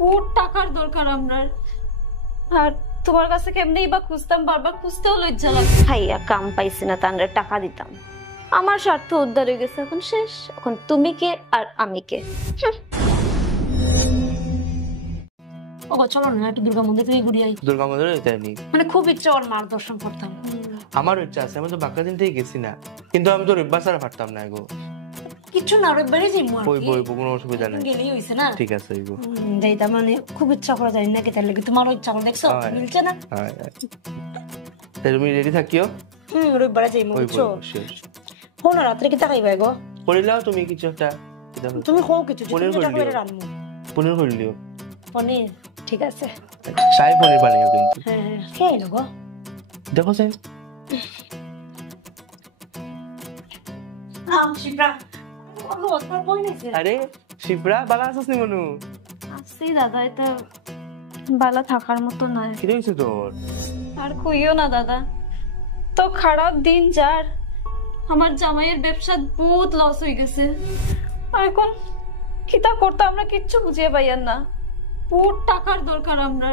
বহুত টাকার দরকার আমরা। আর তোমার কাছে কেমনেই বা খুঁজতাম, বারবার খুঁজতেও লজ্জা লাগে। ভাইয়া কাম পাইছি না, তানরে টাকা দিতাম। আমার স্বার্থ উদ্ধার হয়ে গেছে, এখন শেষ। এখন তুমি কে আর আমি কে? ও চলো না একটু দুর্গা মন্দির থেকে ঘুরে আই। দুর্গা মন্দিরে যাইনি, মানে খুব ইচ্ছা ওর মার দর্শন করতাম। আমারও ইচ্ছা আছে, আমি তো বাঁকা দিন থেকে গেছি না, কিন্তু আমি তো রবিবার ছাড়া পারতাম না গো। কিছু না, রবিবারে যাইমু আর কি। বই কোনো অসুবিধা নাই, গেলেই হইছে না। ঠিক আছে গো। যাইতাম, মানে খুব ইচ্ছা করা যায় না কি, তার লাগি তোমারও ইচ্ছা করে দেখছো মিলছে না। তাই তুমি রেডি থাকিও। রবিবারে যাইমু বুঝছো। ফোন রাত্রে কি তাকাইবা গো? করিলাও তুমি কিছু একটা, তুমি খাও কিছু, পনির করিলিও। রান্নু পনির করিলিও। পনির ঠিক আছে, শাহী পনির বানিও কিন্তু। হ্যাঁ হ্যাঁ খেয়ে লো গো। দেখো সেন আরে শিপ্রা বালা আছিস নি মনু? আছি দাদা, এটা বালা থাকার মতো নয়। কি হইছে তোর? আর কইও না দাদা, তো খারাপ দিন যার। আমার জামাইয়ের ব্যবসা বহুত লস হয়ে গেছে। আর এখন কিতা করতে আমরা কিচ্ছু বুঝিয়ে পাইয়ার না। বহুত টাকার দরকার আমরা।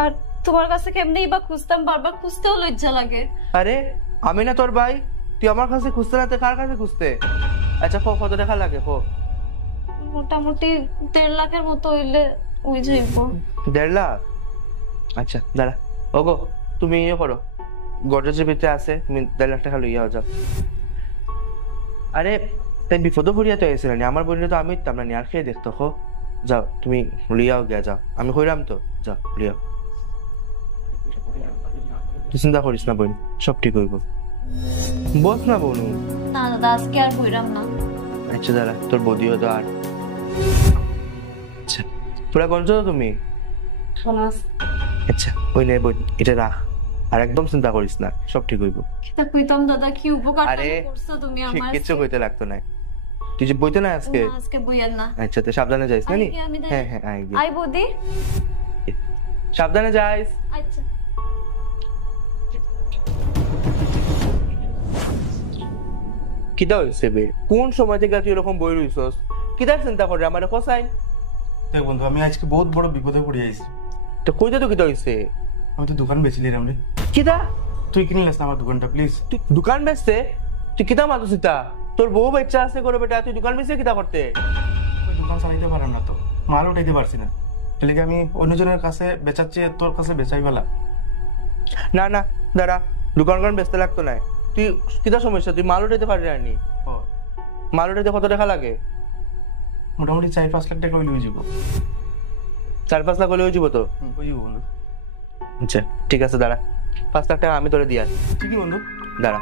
আর তোমার কাছে কেমনেই বা খুঁজতাম, বারবার খুঁজতেও লজ্জা লাগে। আরে আমি না তোর ভাই, তুই আমার কাছে খুঁজতে না, কার কাছে খুঁজতে? আচ্ছা কত টাকা লাগে? মোটামুটি 1.5 লাখের মতো হইলে ওই যাইব। 1.5 লাখ? আচ্ছা দাঁড়া, ওগো তুমি ইয়ে করো, গডরেজের ভিতরে আছে, তুমি 1.5 লাখ টাকা লইয়া যাও। আরে তাই বিপদও করিয়া তো এসেছিল নি, আমার বোনের তো আমি ইতাম না, আর খেয়ে দেখতো। যাও তুমি লিয়াও গিয়া যাও, আমি কইরাম তো, যাও লিয়াও। তুই চিন্তা করিস না বোন, সব ঠিক হইব। বস না বোন। না দাদা আজকে আর বইরাম না। আচ্ছা দাঁড়া, তোর বদিও তো আর। আচ্ছা পুরা গঞ্জ তুমি? আচ্ছা ওই নে বোন, এটা রাখ, আর একদম চিন্তা করিস না, সব ঠিক হইব। কিতা কইতাম দাদা, কি উপকার করছো তুমি আমার। কিছু কইতে লাগতো না, তুই যে বইতে না আজকে। আজকে বইয়ার না। আচ্ছা তো সাবধানে যাইস না নি? হ্যাঁ হ্যাঁ আই বদি, সাবধানে যাইস। আচ্ছা কিটা হইছে বে? কোন সময় থেকে তুই এরকম বই রইছস? কিটা চিন্তা করে আমারে ফসাই? দেখ বন্ধু, আমি আজকে বহুত বড় বিপদে পড়ে আইছি। তো কইতে তো কিটা হইছে? আমি তো দোকান বেচিলাম রে। কিটা? তুই কিনলিস না আমার দোকানটা প্লিজ? তুই দোকান বেচতে? তুই কিটা মানুষ ইতা? তোর বউ বাচ্চা আছে করে বেটা, তুই দোকান বেচে কিটা করতে? দোকান চালাইতে পারাম না তো, মাল উঠাইতে পারছি না, তাহলে আমি অন্যজনের কাছে বেচাচ্ছি, তোর কাছে বেচাই বেলা। না না দাঁড়া, দোকান বেচতে লাগতো না। তুই কিটা সমস্যা? তুই মাল উঠাইতে পারবি না? মাল উঠাইতে কত টাকা লাগে? মোটামুটি 4-5 লাখ টাকা হইলে হয়ে যাব। 4-5 লাখ হলে হয়ে যাব তো? হয়ে যাব বন্ধু। আচ্ছা ঠিক আছে দাঁড়া, 5 লাখ টাকা আমি তোরে দিয়া। ঠিকই বন্ধু, দাঁড়া।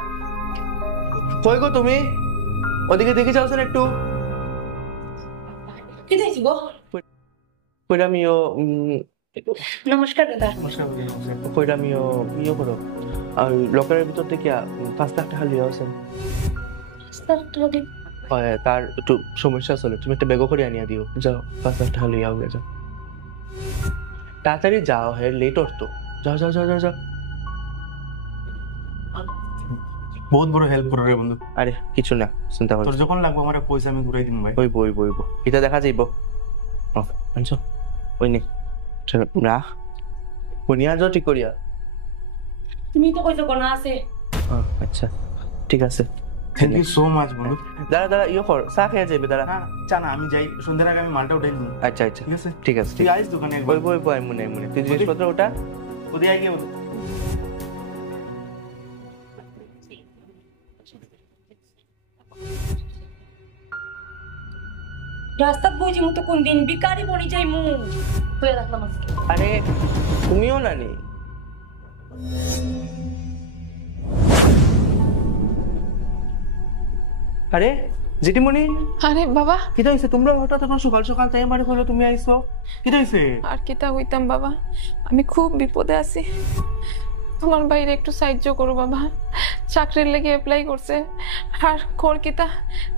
কই গো তুমি? ওদিকে দেখে যাও স্যার একটু। কি দেখি গো? কইরামিও নমস্কার দাদা। নমস্কার। কইরামিও ইয়ে করো, আর লকারের ভিতর থেকে 5 লাখ টাকা লিয়ে আসেন। তার একটু সমস্যা চলে, তুমি একটা বেগও করে আনিয়া দিও। যাও 5 লাখ টাকা লিয়ে আও, যাও তাড়াতাড়ি যাও, হ্যাঁ লেট হতো। যাও যাও যাও যাও যাও। বহুত বড় হেল্প করো রে বন্ধু। আরে কিছু না, চিন্তা কর। তোর যখন লাগবে আমার পয়সা আমি ঘুরাই দিন ভাই। ওই এটা দেখা যাইব। আনছো ওই নে, রাখ বনিয়া যাও ঠিক করিয়া। তুমি তো কইছো কোনা আছে। আচ্ছা ঠিক আছে, থ্যাংক ইউ সো মাচ বন্ধু। দাঁড়া ইয়ে কর, চা খেয়ে যাবে। দাঁড়া না চা না, আমি যাই, সন্ধ্যার আগে আমি মালটা উঠাই দিই। আচ্ছা আচ্ছা ঠিক আছে ঠিক আছে। তুই আইস দোকানে একবার। বই মনে তুই জিনিসপত্র ওটা ওদিকে আই গিয়ে বন্ধু। রাস্তা বুঝি মতো কোন দিন বিকারি বনি যাই মু হয়ে রাখলাম আজকে। আরে তুমিও না নি? আরে জেঠিমণি। আরে বাবা, কি হইছে? তোমরা হঠাৎ এখন সকাল সকাল তাই মারি কইলো তুমি আইছো, কি হইছে? আর কিতা হইতাম বাবা, আমি খুব বিপদে আছি। তোমার বাইরে একটু সাহায্য করো বাবা, চাকরির লেগে অ্যাপ্লাই করছে, আর খর কিতা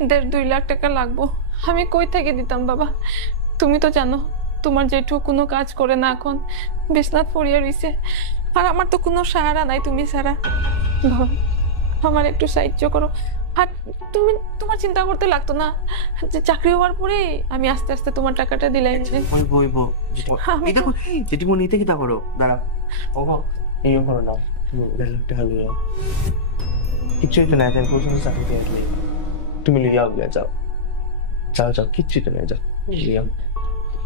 1.5-2 লাখ টাকা লাগবো। আমি কই থেকে দিতাম বাবা? তুমি তো জানো তোমার জেঠু কোনো কাজ করে না, এখন বিছনাত পড়িয়া রইছে, আর আমার তো কোনো সাহারা নাই তুমি ছাড়া। বাবা আমার একটু সাহায্য করো, আর তুমি তোমার চিন্তা করতে লাগতো না যে চাকরি হওয়ার পরে আমি আস্তে আস্তে তোমার টাকাটা দিলাই ওইব আমি দেখো যেটিমনি নিতে কিতা করো দাঁড়া ওহো এই করো না টাকা লইয়া কিচ্ছুই তো নাই তাই পর্যন্ত চাকরি দিয়ে আসলে তুমি লিয়াও গিয়া যাও যাও যাও কিচ্ছুই তো নাই যাও লিয়াও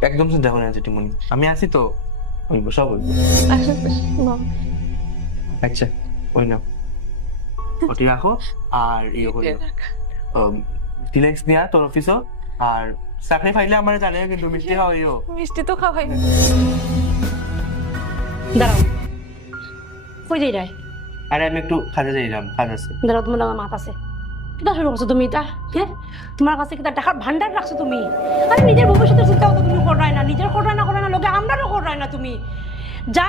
একদম চিন্তা করো না যেটিমনি আমি আছি তো হইব সব হইব আচ্ছা ওই নাও ওটি রাখো আর ইয়ে করি ডিলেক্স নিয়া তোর অফিসও আর চাকরি পাইলে আমার জানে কিন্তু মিষ্টি খাওয়াইও মিষ্টি তো খাওয়াই দাঁড়াও কই যাই রায় আরে আমি একটু কাজে যাইলাম কাজ আছে দাঁড়াও, তোমার আমার মাথা আছে কিতা শুরু করছো তুমি এটা? হ্যাঁ, তোমার কাছে কিতা টাকার ভান্ডার রাখছো তুমি? আরে নিজের ভবিষ্যতের চিন্তাও তো তুমি করাই না, নিজের করাই না লোকে আমরাও করাই না। তুমি যা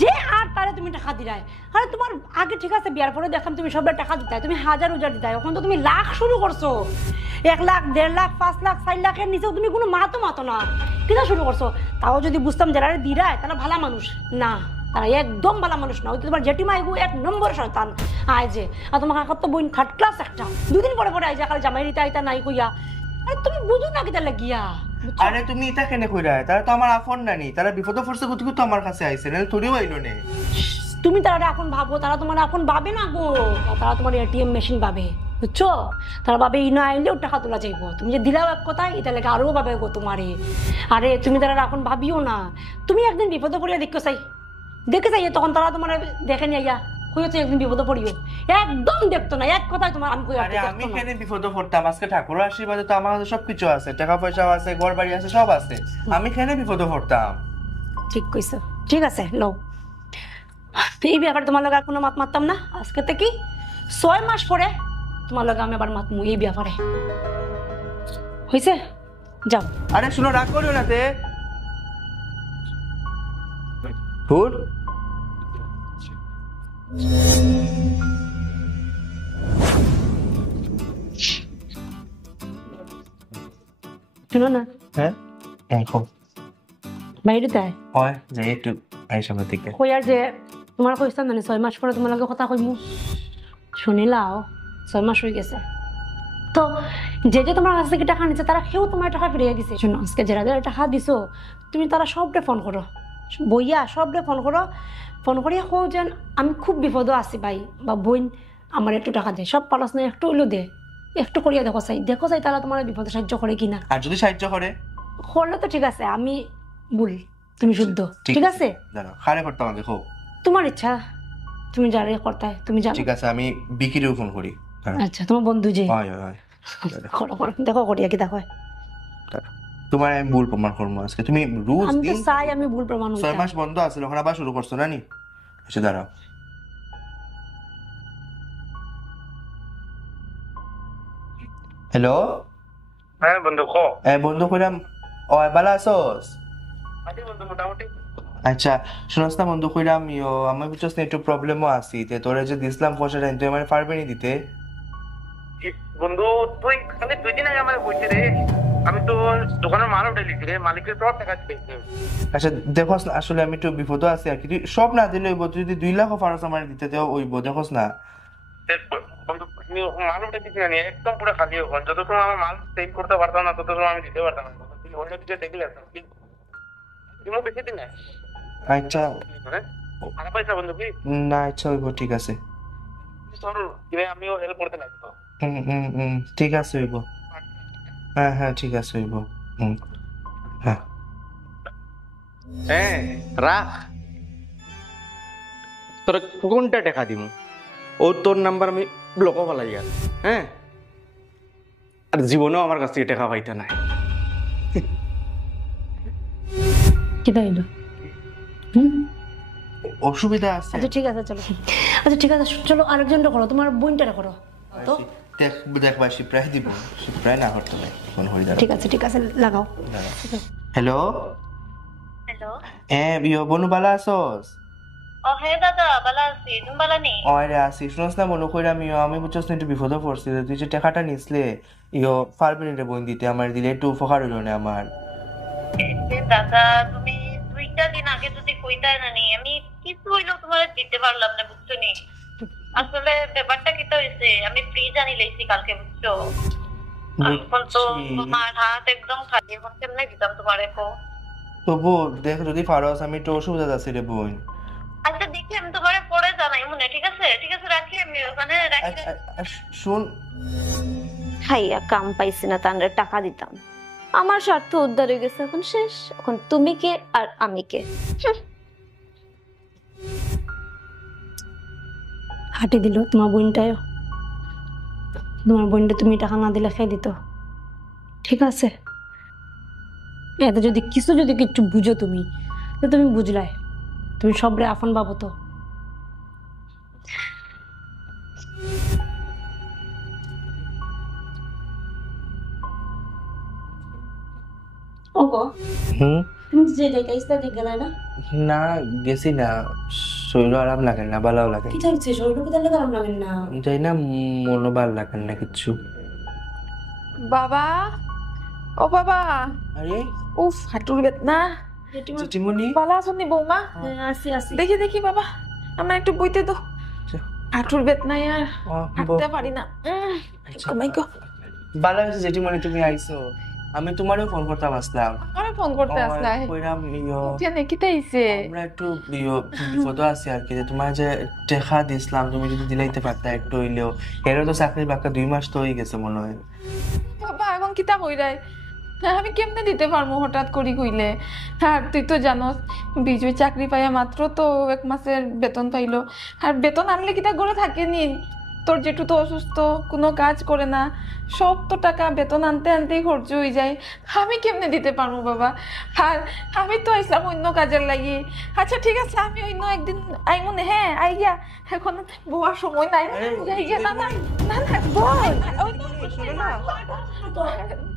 যে আর তারে তুমি টাকা দিলাই। আরে তোমার আগে ঠিক আছে বিয়ার পরে দেখলাম তুমি সবটা টাকা দিতাই, তুমি হাজার দিতাই, এখন তো তুমি লাখ শুরু করছো। 1 লাখ 1.5 লাখ 5 লাখ 4 লাখের নিচেও তুমি কোনো মাতো না। কিতা শুরু করছো? তাও যদি বুঝতাম যারা দিরায় তারা ভালো মানুষ না, তারা একদম ভালো মানুষ না। ওই তোমার জেঠিমা এগু 1 নম্বর শয়তান আয় যে। আর তোমার কাকার তো বোন থার্ড ক্লাস একটা, 2 দিন পরে আয় যে খালি জামাই রিতা আইতা নাই কইয়া। আরে তুমি বুঝো না কিতা লাগিয়া। আরে তুমি এটা কেন কইরা? তারা তো আমার আপন নানি, তারা বিপদে পড়ছে কতটুকু তো আমার কাছে আইছে, নাহলে তোরিও আইলো নে। তুমি তারা এখন ভাবো, তারা তোমার এখন ভাবে না গো, তারা তোমার এটিএম মেশিন ভাবে, বুঝছো? তারা ভাবে ইনা আইলেও টাকা তোলা যাইব। তুমি যে দিলাও এক কথাই, এটা লেগে আরও ভাবে গো তোমারে। আরে তুমি তারা এখন ভাবিও না, তুমি একদিন বিপদে পড়িয়া দেখতে চাই তখন তারা তোমার দেখে নিয়া হইতো একদিন বিপদে পড়িও, একদম দেখতো না, এক কথাই তোমার আমি আরে আমি কেন বিপদে পড়তাম? আজকে ঠাকুরের আশীর্বাদে তো আমার কাছে সবকিছু আছে, টাকা পয়সাও আছে, ঘর বাড়ি আছে, সব আছে, আমি কেন বিপদে পড়তাম? ঠিক কইছো, ঠিক আছে লো। এই ব্যাপারে তোমার লগে আর কোনো মাত মারতাম না। আজকে থেকে 6 মাস পরে তোমার লগে আমি আবার মাতমু এই ব্যাপারে, হয়েছে? যাও। আরে শুনো, রাগ করিও না তে। ফুড শুনো না, হ্যাঁ দেখো বাইরে তাই হয় যাই একটু আইসামের দিকে কই আর যে তোমার কইতাম না 6 মাস পরে তোমার লগে কথা কইমু, শুনিলাও 6 মাস হয়ে গেছে তো। যে যে তোমার কাছ থেকে টাকা নিচ্ছে তারা কেউ তোমার টাকা ফিরিয়ে দিছে। শোনো, আজকে যারা যারা টাকা দিছো তুমি তারা সবটা ফোন করো, বইয়া সবটা ফোন করো, ফোন করিয়া হো যেন আমি খুব বিপদও আছি ভাই বা বোন, আমার একটু টাকা দে, সব পালাস না একটু হইলো দে, একটু করিয়া দেখো চাই তারা তোমার বিপদে সাহায্য করে কিনা। আর যদি সাহায্য করে করলে তো ঠিক আছে, আমি ভুল তুমি শুদ্ধ, ঠিক আছে? জানো খারে করতে আমাকে হোক তোমার ইচ্ছা, তুমি যারে করতে তুমি জানো। ঠিক আছে, আমি বিকিরেও ফোন করি। আচ্ছা, তোমার বন্ধু যে হয় হয় করো দেখো করিয়া কি দেখো। তোমার আমি ভুল প্রমাণ করবো আজকে। তুমি রোজ আমি তো দিন চাই আমি ভুল প্রমাণ 6 মাস বন্ধ আছে, ওখানে আবার শুরু করছো না নি? এসে দাঁড়াও। হ্যালো, হ্যাঁ বন্ধু কো। বন্ধু কইরাম ও বালা আছোস? আছি বন্ধু মোটামুটি। আচ্ছা শুনস না বন্ধু কইরাম আমি বুঝছস না একটু প্রবলেমও আছি, তে তোরে যে দিছিলাম পয়সা তুই আমার পারবি নি দিতে? বন্ধু তুই খালি 2 দিন আগে আমার কইছিস রে, আমি তো দোকানের মাল উঠে লিখি রে, মালিকের সব টাকা পেয়েছি। আচ্ছা দেখোস না, আসলে আমি একটু বিপদ আছি আর কি, তুই সব না দিলে হইব, তুই যদি 2 লাখও পারস আমার দিতে দেও হইব, দেখোস না। বন্ধু মাল উঠে দিচ্ছি না, একদম পুরো খালি হন, যত সময় আমার মাল সেভ করতে পারতাম না তত সময় আমি দিতে পারতাম না। তুই অন্য কিছু দেখলে তুমি বেশি দিন না। আচ্ছা আমার পয়সা বন্ধু কি না, আচ্ছা হইব, ঠিক আছে। আমিও হেল্প করতে লাগতো। ঠিক আছে হইব, হ্যাঁ হ্যাঁ ঠিক আছে হইব। হ্যাঁ হ্যাঁ রাখ, তোর কোনটা টাকা দিব? ও তোর নাম্বার আমি ব্লকও ফেলাই গেল। হ্যাঁ, আর জীবনেও আমার কাছ থেকে টাকা পাইতে নাই। কি তাইলো? অসুবিধা আছে? আচ্ছা ঠিক আছে চলো, আচ্ছা ঠিক আছে চলো আরেকজনটা করো, তোমার বোনটা করো তো। দেখবা প্রায় দিব, প্রায় না করতে নাই ফোন হই দাঁড়া। ঠিক আছে লাগাও। হ্যালো হ্যালো, বনু বালা আছোস? ও হে দাদা বালা আছি, তুমি বালা নি? ওরে আসি, শুনস না বনু কইরাম আমি বুঝছস না একটু বিপদে পড়ছি, তুই যে টাকাটা নিসলে পারবি রে বোন দিতে? আমার দিলে একটু উপকার হইল না আমার। দাদা তুমি 2টা দিন আগে যদি কইতাই না নি, আমি কিছু হইলেও তোমার দিতে পারলাম না, বুঝছো নি? আসলে ব্যাপারটা কি তো হয়েছে, আমি ফ্রিজ আনি লাইছি কালকে, বুঝছো? এখন তো আমার হাত একদম খালি, এখন কেমনে দিতাম তোমার এখন? তবু দেখ যদি পারস, আমি একটু অসুবিধা আছে রে বোন। আচ্ছা দেখি আমি তোমার পরে জানাই মনে, ঠিক আছে? ঠিক আছে, রাখি আমি ওখানে রাখি। শুন, খাইয়া কাম পাইছি না, তানরে টাকা দিতাম। আমার স্বার্থ উদ্ধার হয়ে গেছে, এখন শেষ। এখন তুমি কে আর আমি কে? হাঁটি দিল তোমার বোনটাও। তোমার বোনটা তুমি টাকা না দিলে খেয়ে দিত, ঠিক আছে? এতে যদি কিচ্ছু বুঝো তুমি, তো তুমি বুঝলাই, তুমি সবরে আপন ভাবো তো। ওগো, হুম, তুমি যে যাইতাইস্তা দেখ গেলা না? না গেছি না, শরীর আরাম লাগে না, ভালো লাগে কি চাইছে শরীর কোথায় গেলাম লাগেন না? যাই না, মনো ভালো লাগে না কিচ্ছু। বাবা, ও বাবা, আরে উফ হাঁটুর বেদনা। জেঠিমণি, ভালো আছো নি বৌমা? আসি আসি। দেখি দেখি বাবা, আমার একটু বইতে দাও। হাঁটুর বেদনা আর হাঁটতে পারি না। কমাই গো। ভালো হয়েছে জেঠিমণি তুমি আইছো, আমি তোমারও ফোন করতাম আসলাম। আমারে ফোন করতে আসলাই? কইরাম জানে কি তাইছে? আমরা একটু বিপদ আছি আর কি, যে তোমার যে টেকা দিছিলাম তুমি যদি দিলাইতে পারতা একটু হইলেও। এরও তো চাকরির বাক্কা 2 মাস তো হয়ে গেছে মনে হয়। বাবা এখন কিতা কইরাই, আমি কেমনে দিতে পারবো হঠাৎ করি কইলে? আর তুই তো জানোস বিজয় চাকরি পাইয়া মাত্র তো 1 মাসের বেতন পাইলো। আর বেতন আনলে কিতা ঘরে থাকেনি? তোর জেঠু তো অসুস্থ, কোনো কাজ করে না, সব তো টাকা বেতন আনতে আনতেই খরচ হয়ে যায়। আমি কেমনে দিতে পারবো বাবা? আর আমি তো আইসলাম অন্য কাজের লাগি। আচ্ছা ঠিক আছে, আমি অন্য একদিন আই মনে, হ্যাঁ আই গিয়া, এখন বোয়ার সময় নাই। যাই গিয়া, না না না না বল,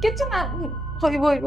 কিছু না হইব হইব।